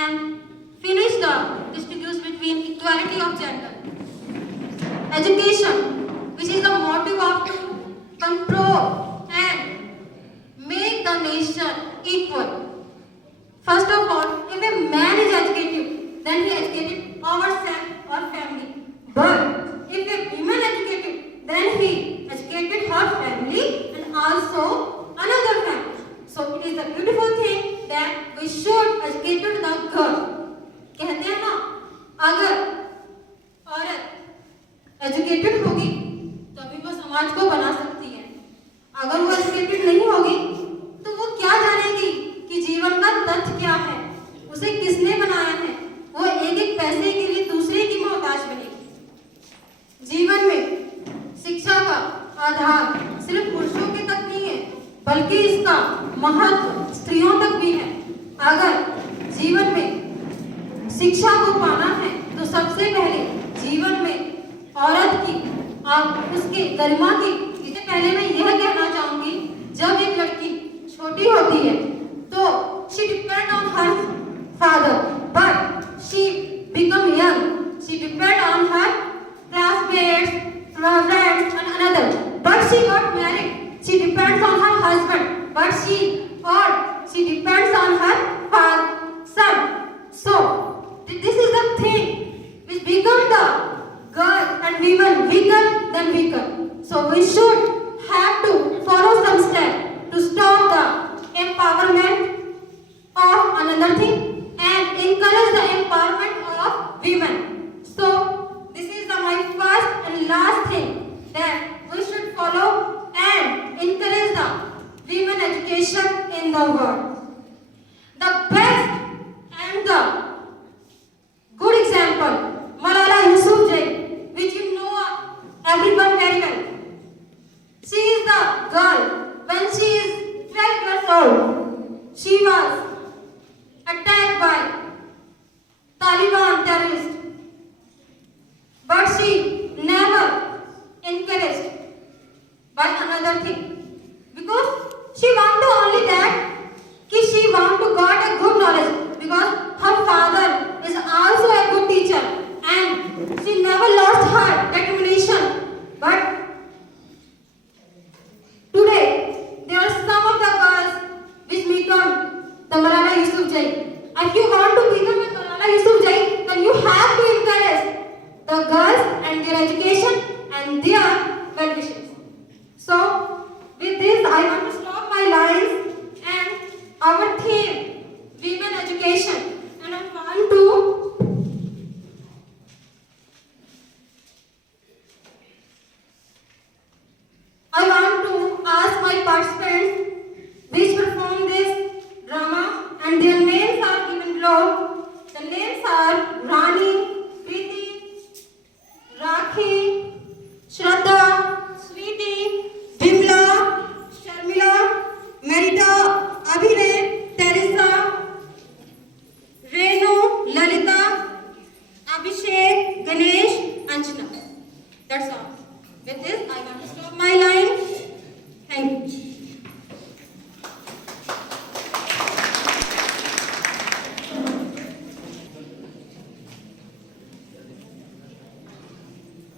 and finish the distinguish between equality of gender. Education, which is the motive of to control and make the nation equal. First of all, if a man is educated, then he educated ourselves or family. But if a woman educated, then he educated her family and also another family. So it is a beautiful thing that we should educate the girl. कहते हैं ना, अगर औरत educated होगी तभी वो समाज को बना सकती है। अगर वो एजुकेटेड नहीं होगी तो वो क्या जानेगी कि जीवन का तथ्य क्या है, उसे किसने बनाया है। वो एक एक पैसे के लिए दूसरे की मोहताज बनेगी। जीवन में शिक्षा का आधार सिर्फ पुरुषों के तक नहीं है, बल्कि इसका महत्व स्त्रियों तक भी है। अगर जीवन में शिक्षा को पाना है तो सबसे पहले जीवन में औरत की और उसके गरिमा की। इससे पहले मैं यह कहना चाहूंगी, जब एक लड़की छोटी होती है तो she depend on her father, but she become young, she depend on her classmates, friends and another. But she got married, she depends on her husband, but she depends on her son. So this is the thing which become the girl and women weaker than weaker. So we should have to follow some steps to stop the empowerment of another thing and encourage the empowerment of women. So this is my first and last thing that we should follow and encourage the women education in the world. The best and the good example, Malala Yousafzai, which you know everyone very well. She is the girl when she is 12 years old. She was attacked by Taliban terrorists, but she never encouraged by another thing, because she want to only that she want to got a good knowledge, because her father is also a good teacher and she never lost her determination. But today there are some of the girls which become the Malala Yousafzai. If you want to become a Malala Yousafzai, then you have to encourage the girls and their education and their well wishes. So with this I want to stop my lines and our theme, women education, and I want to ask my participants which perform this drama, and their names are given below. The names are Rani, Preeti, Rakhi, Shraddha, Sweetie, Bimla, Sharmila, Merita, Abhinay, Teresa, Renu, Lalita, Abhishek, Ganesh, Anjana. That's all. With this, I want to stop my line. Thank you.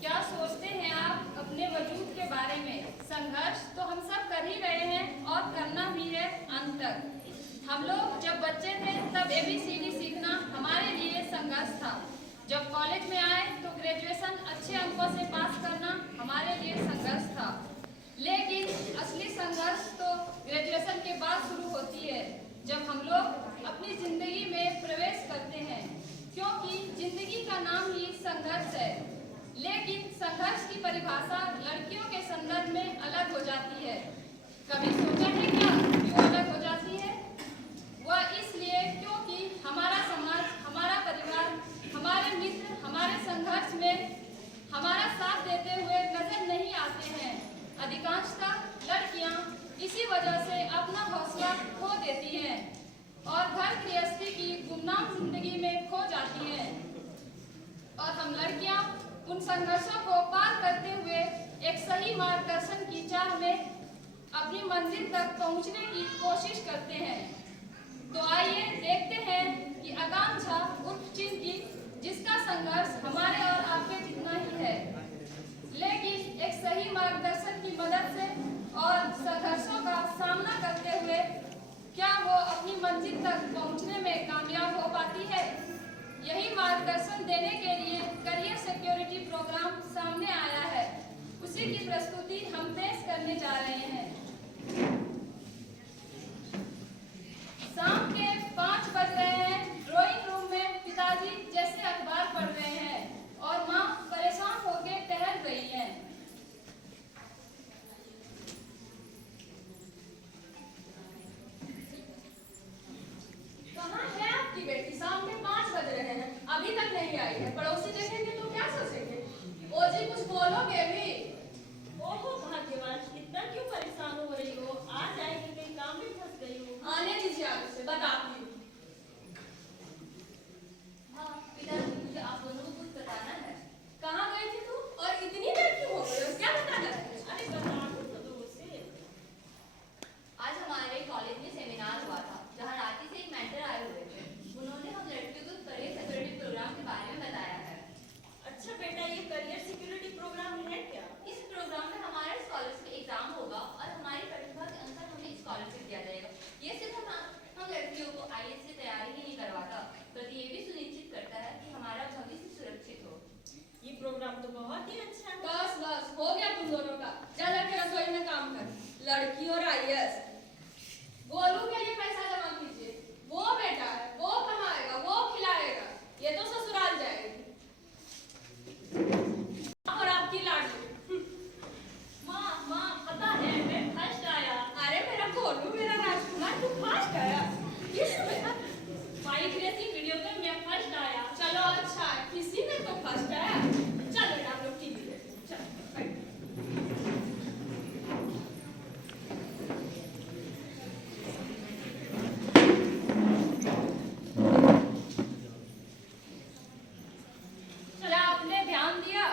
क्या सोचते हैं आप अपने वजूद के बारे में? संघर्ष तो हम सब कर ही रहे हैं और करना भी है अंत तक। हम लोग जब बच्चे थे तब ABCD सीखना हमारे लिए संघर्ष था। जब कॉलेज में आए तो ग्रेजुएशन अच्छे अंकों से पास करना हमारे लिए संघर्ष था। लेकिन असली संघर्ष तो ग्रेजुएशन के बाद शुरू होती है, जब हम लोग अपनी जिंदगी में प्रवेश करते हैं, क्योंकि जिंदगी का नाम ही संघर्ष है। लेकिन संघर्ष की परिभाषा लड़कियों के संदर्भ में अलग हो जाती है। कभी सोचा है क्या क्यों अलग हो जाती है? वह इसलिए क्योंकि हमारा समाज, हमारा परिवार, हमारे मित्र हमारे संघर्ष में हमारा साथ देते हुए नजर नहीं आते हैं। अधिकांशतः लड़कियां इसी वजह से अपना हौसला खो देती हैं और घर गृहस्थी की गुमनाम जिंदगी में खो जाती हैं। और हम लड़कियां उन संघर्षों को पार करते हुए एक सही मार्गदर्शन की चाह में अपनी मंजिल तक पहुंचने की कोशिश करते हैं। तो आइए देखते हैं कि आगामी तक पहुंचने में कामयाब हो पाती है। यही मार्गदर्शन देने के लिए करियर सिक्योरिटी प्रोग्राम सामने आया है। उसी की प्रस्तुति हम पेश करने जा रहे हैं। शाम के 5 बज रहे हैं। ड्राइंग रूम में पिताजी जैसे अखबार पढ़ रहे हैं और माँ परेशान होकर टहल रही हैं। कहाँ है आपकी बेटी? शाम के 5 बज रहे हैं, अभी तक नहीं आई है। पड़ोसी देखेंगे तो क्या सोचेंगे? ओ जी, कुछ बोलोगे भी? ओहो भाग्यवान, इतना क्यों परेशान हो रही हो? आ जाएगी, कहीं काम में फंस गई हो। आने दीजिए आगे से, बताती हूँ। हाँ पिताजी, मुझे आप दोनों को कुछ बताना है। कहाँ गई थी तू और इतनी देर क्यों हो गई? और क्या बताना है? अरे बता तो दो उसे। आज हमारे कॉलेज में सेमिनार हुआ था, जहाँ रांची से एक मेंटर आए हुए थे। उन्होंने हम लड़कियों को करियर सिक्योरिटी प्रोग्राम के बारे में बताया है। अच्छा बेटा, ये करियर सिक्योरिटी प्रोग्राम है क्या? इस प्रोग्राम में हमारा स्कॉलरशिप एग्जाम होगा और हमारी प्रतिभा के अनुसार हमें स्कॉलरशिप दिया जाएगा। ये सिर्फ हम लड़कियों को आईएएस की तैयारी ही नहीं करवाता, बल्कि ये भी सुनिश्चित करता है कि हमारा भविष्य सुरक्षित हो। ये प्रोग्राम तो बहुत ही अच्छा है। बस बस हो गया तुम दोनों का। जा जाके रसोई में काम कर। लड़की और आईएएस। गोलू के लिए पैसा जमा कीजिए। वो बेटा है, वो कमाएगा, वो खिलाएगा। ये तो ससुराल जाएगी। और आपकी लाडली। माँ पता है, मैं फर्स्ट आया। अरे मेरा गोलू, मेरा राजकुमार, तू फर्स्ट आया किसमें? बाइक रेसिंग वीडियो में मैं फर्स्ट आया। चलो अच्छा है, किसी में तो फर्स्ट आया। चल बेटा, हम लोग टीवी देखते हैं। चल बैठ। क्या आपने ध्यान दिया?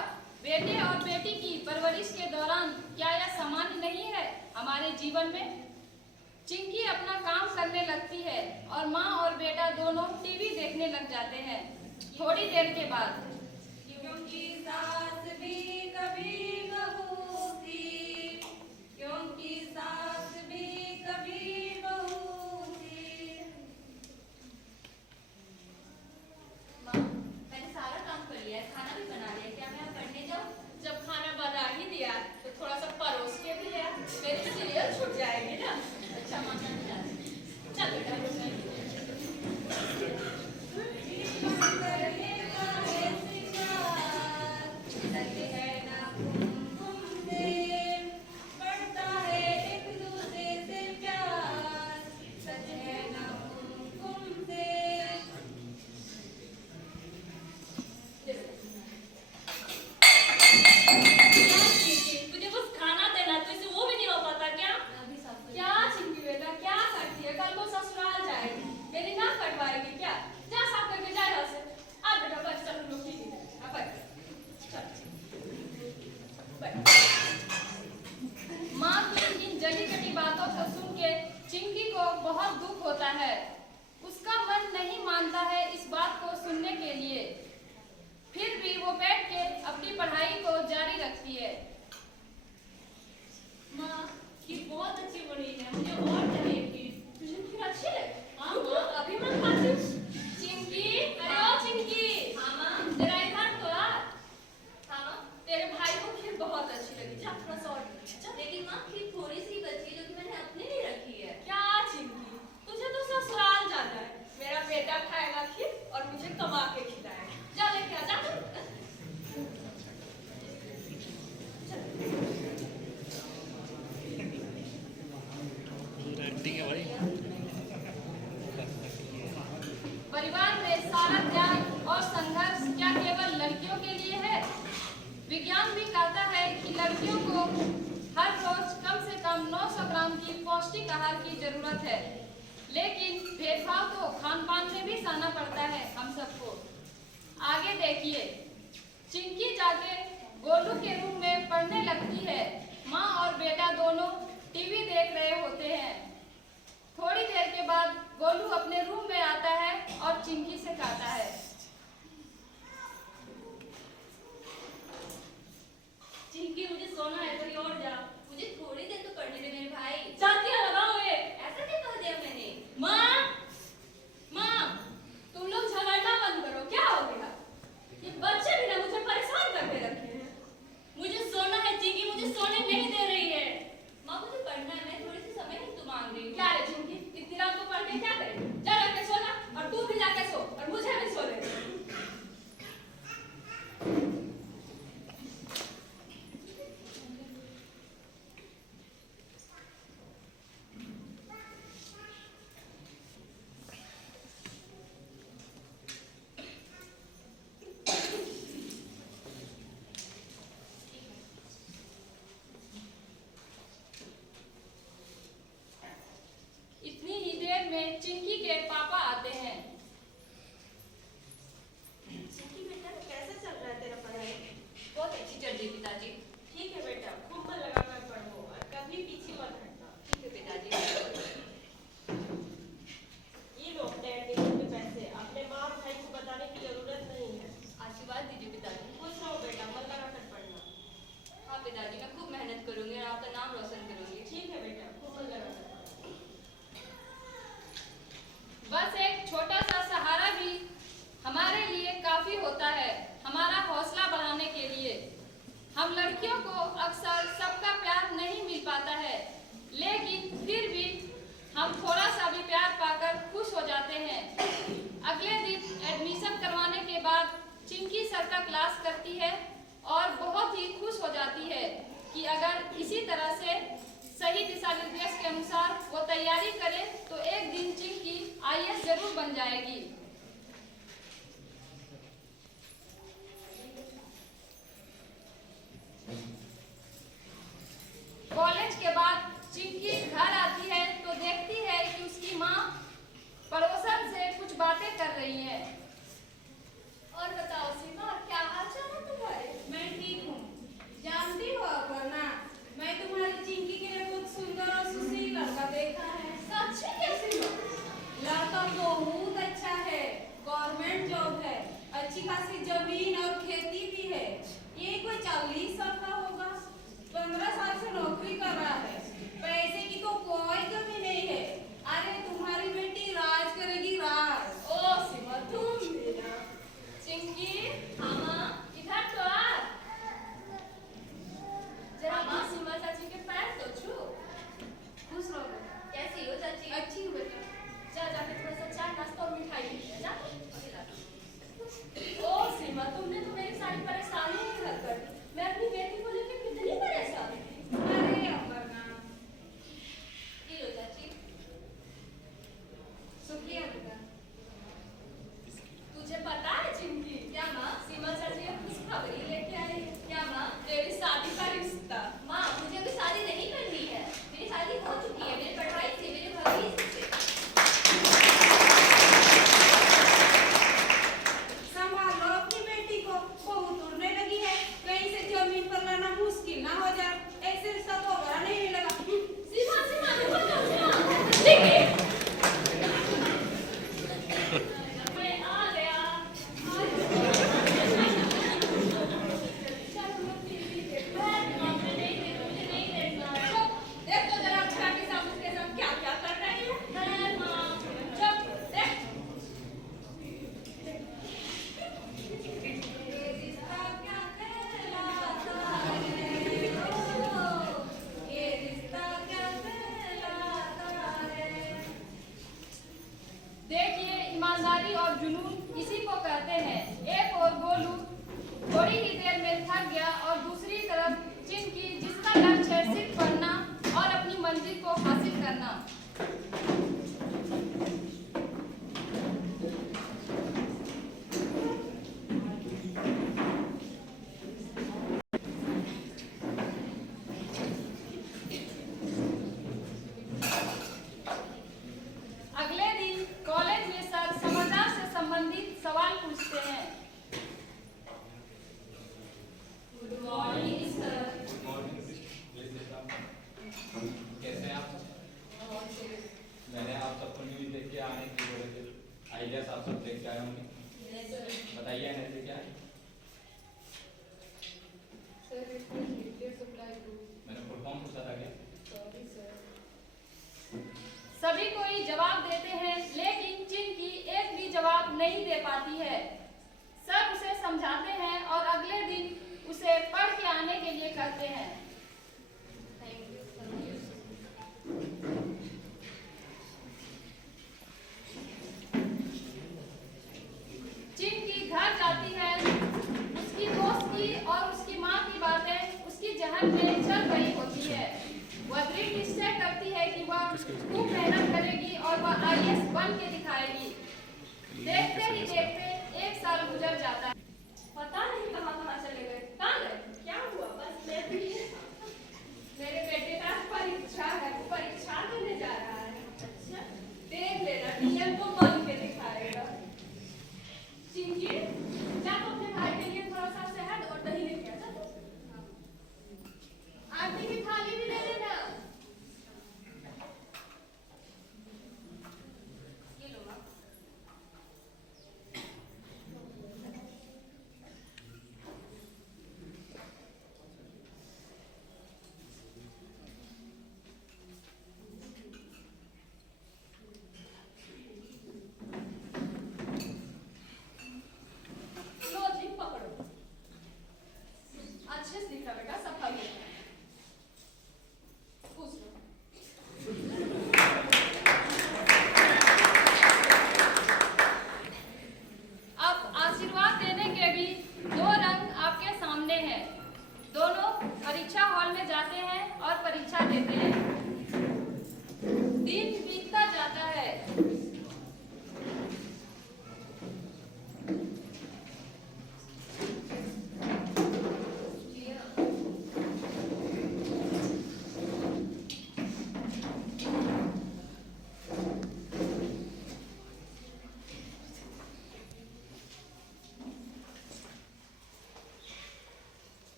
बेटे और बेटी की परवरिश के दौरान क्या यह सामान्य नहीं है? हमारे जीवन में चिंकी अपना काम करने लगती है और माँ और बेटा दोनों टीवी देखने लग जाते हैं। थोड़ी देर के बाद क्योंकि सास भी कभी बहू थी, क्योंकि सास भी कभी बहू थी। माँ, मैंने सारा काम कर लिया है, खाना भी बना लिया है। क्या मैं अब पढ़ने जाऊँ? जब खाना बना ही दिया तो थोड़ा सा परोस के भी लिया, मेरी सीरियल छूट जाएगी ना। अच्छा माँ, मैं जा रही हूँ। चल बेटा, सच है ना कुमकुम से बढ़ता है एक दूसरे से प्यार, सच है ना कुमकुम से। तुझे बस खाना देना, तो इसे वो भी नहीं हो पाता क्या? मैं अभी साफ कर क्या चिंकी बेटा, क्या करती है? कल को ससुराल जाएगी, मेरी नाक कटवाएगी क्या? जा साफ करके जा यहाँ से। आ बेटा बस, चलो लोग टीवी देखें। आ बैठ। चल। बैठ। माँ की इन जली कटी बातों को सुन के चिंकी को बहुत दुख होता है। उसका मन नहीं मानता है इस बात को सुनने के लिए। फिर भी वो बैठ के अपनी पढ़ाई को जारी रखती है। माँ, खीर बहुत अच्छी बनी है, मुझे और चाहिए खीर। तुझे खीर अच्छी लगी? हाँ, तू माँ। अभी मत खाती। चिंकी, अरे ओ चिंकी, हाँ माँ। जरा इधर तो आ। हाँ माँ। तेरे भाई को खीर बहुत अच्छी लगी। जा थोड़ा सा और ले। जा। लेकिन माँ, खीर थोड़ी सी बची जो कि मैंने अपने लिए रखी है। क्या चिंकी, तुझे तो ससुराल जाना है। मेरा बेटा खाएगा खीर और मुझे कमा के खिलाएगा। जा लेके आ जा। एक्टिंग है भाई। परिवार में सारा त्याग और संघर्ष क्या केवल लड़कियों के लिए है? विज्ञान भी कहता है कि लड़कियों को हर रोज कम से कम 900 ग्राम की पौष्टिक आहार की जरूरत है। लेकिन भेदभाव तो खान पान में भी सहना पड़ता है हम सबको। आगे देखिए, चिंकी जाके गोलू के रूम में पढ़ने लगती है। माँ और बेटा दोनों टीवी देख रहे होते हैं। थोड़ी देर के बाद गोलू अपने रूम में आता है और चिंकी से कहता है, चिंकी, मुझे सोना है, कहीं और जा। मुझे थोड़ी देर तो पढ़ने दे मेरे भाई। चातियाँ लगाओ ये। ऐसा क्या कह दिया मैंने? माँ, हम लड़कियों को अक्सर सबका प्यार नहीं मिल पाता है, लेकिन फिर भी हम थोड़ा सा भी प्यार पाकर खुश हो जाते हैं। अगले दिन एडमिशन करवाने के बाद चिंकी सर का क्लास करती है और बहुत ही खुश हो जाती है कि अगर इसी तरह से सही दिशा निर्देश के अनुसार वो तैयारी करे तो एक दिन चिंकी IAS जरूर बन जाएगी। कॉलेज के बाद चिंकी घर आती है तो देखती है कि उसकी माँ पड़ोसन से कुछ बातें कर रही है। और बताओ सीमा, क्या हाल चाल है तुम्हारे? मैं ठीक हूँ। जानती हो अपर्णा, मैं तुम्हारी चिंकी के लिए बहुत सुंदर और सुशील लड़का देखा है। सच है क्या सीमा? लड़का बहुत अच्छा है, गवर्नमेंट जॉब है, अच्छी खासी जमीन और खेती भी है। ये कोई 40 साल का होगा, 15 साल से नौकरी कर रहा है। पैसे की तो कोई कमी नहीं है। अरे तुम्हारी बेटी राज करेगी, राज। ओ सीमा, तुम भी ना। चिंकी, हाँ माँ, इधर तो आ। जरा मामा। सीमा चाची के पैर तो छू। खुश रहो बेटा। कैसी हो चाची? अच्छी हूँ बेटा। जा जाके थोड़ा सा चाय नाश्ता और मिठाई ले जा। अभी ला। ओ सीमा, तुमने तो मेरी सारी परेशानी ही हल कर दी। मैं अपनी बेटी को लेकर कितनी परेशान थी। अरे अपर्णा, ये लो चाची। शुक्रिया बेटा। तुझे पता है चिंकी, क्या माँ? सीमा चाची अब खुशखबरी लेके आई है। क्या माँ? तेरी शादी का रिश्ता। माँ, मुझे अभी शादी नहीं करनी है। मेरी शादी हो चुकी है, मेरे पढ़ाई से, मेरे भविष्य से। संभालो अपनी बेटी को, बहुत उड़ने लगी है। कहीं से जमीन पर लाना मुश्किल ना हो जाए। ऐसे रिश्ता तो बड़ा नहीं मिलेगा। सीमा, सीमा, रुको जाओ, सीमा। चिंकी। मैं आ गया। चल हम लोग टीवी देखते हैं। मुझे नहीं देखना, मुझे नहीं देखना। चुप, देख तो जरा अच्छा के साथ उसके साथ क्या क्या कर रही है। है माँ। चुप, देख। ये रिश्ता क्या कहलाता है? ओ, ये रिश्ता क्या कहलाता है? देखिए, ईमानदारी और जुनून इसी को कहते हैं। एक और गोलू थोड़ी ही देर में थक गया और दूसरी तरफ चिंकी, जिसका लक्ष्य है सिर्फ पढ़ना और अपनी मंजिल को हासिल करना। अगले दिन कॉलेज में सर समाचार से संबंधित सवाल पूछते हैं। Good morning sir. कैसे हैं आप? मैंने आप सबको न्यूज देख के आने की बोले थे, आइडियाज आप सब देख के आए होंगे। बताइए ऐसे क्या है? मैंने फुल फॉर्म पूछा था क्या? सभी कोई जवाब देते हैं, लेकिन चिंकी एक भी जवाब नहीं दे पाती है। सर उसे समझाते हैं और अगले दिन उसे पढ़ के आने के लिए कहते हैं। चिंकी घर जाती है। उसकी दोस्त की और उसकी माँ की बातें उसकी जहन में चल रही होती है। वह दृढ़ निश्चय करती है कि वह खूब मेहनत करेगी और वह IAS बन के दिखाएगी। देखते ही देखते 1 साल गुजर जाता है। पता नहीं कहाँ कहाँ चले गए। कहाँ गए? क्या हुआ? बस मैं भी मेरे बेटे का परीक्षा है, वो परीक्षा देने जा रहा है। अच्छा। देख लेना, DL को बन के दिखाएगा। चिंकी, जा तो अपने भाई के लिए थोड़ा सा शहद और दही लेके आ। जा तो। आरती की थाली भी ले लेना। ये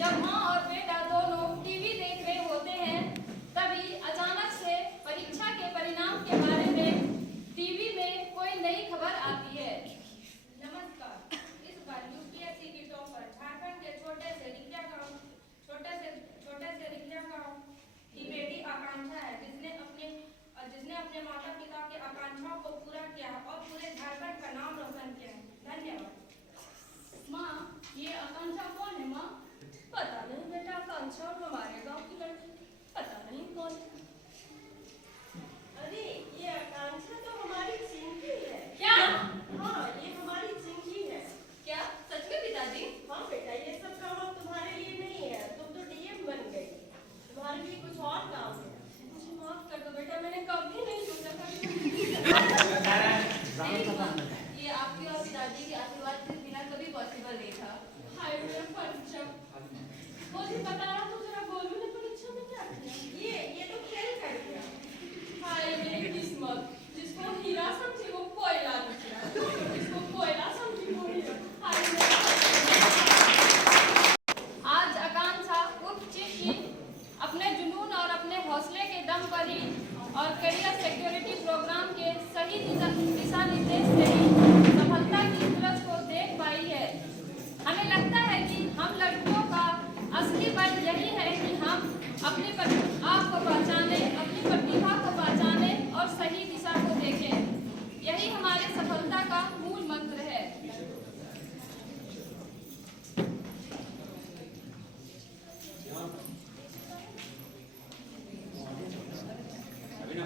जब माँ और बेटा दोनों टीवी देख रहे होते हैं, तभी अचानक से परीक्षा के परिणाम के बारे में टीवी में कोई नई खबर आती है। नमस्कार। इस बार यूपीएससी की टॉपर झारखंड के छोटे से रिखिया गांव की बेटी आकांक्षा है, जिसने अपने माता पिता की आकांक्षाओं को पूरा किया है और पूरे झारखंड का नाम रोशन किया है। धन्यवाद। माँ, ये आकांक्षा कौन है माँ? पता नहीं बेटा, आकांक्षा और हमारे गांव की लड़की पता नहीं कौन है। अरे ये आकांक्षा तो हमारी चिंकी है। क्या? हाँ, ये हमारी चिंकी है। क्या सच में पिताजी? हाँ बेटा, ये सब काम अब तुम्हारे लिए नहीं है, तुम तो डीएम बन गई, तुम्हारे लिए कुछ और काम है। मुझे माफ कर दो बेटा, मैंने कभी नहीं सोचा था। ये आपके और पिताजी के आशीर्वाद के बिना कभी पॉसिबल नहीं था। हाय मेरा परीक्षा, मुझे पता रहा तो जरा बोलू ने परीक्षा में क्या किया? ये तो खेल कर गया। हाय मेरी किस्मत, जिसको हीरा समझी वो कोयला निकला, जिसको कोयला समझी वो हीरा। हाय आज आकांक्षा उर्फ चिंकी अपने जुनून और अपने हौसले के दम पर ही और करियर सिक्योरिटी प्रोग्राम के सही दिशा निर्देश से ही सफलता की सूरज को देख पाई है। हमें लगता है कि हम लड़कियों का असली बल यही है कि हम अपनी आप को पहचाने, अपनी प्रतिभा को पहचाने और सही दिशा को देखें। यही हमारे सफलता का मूल मंत्र है। अभी ना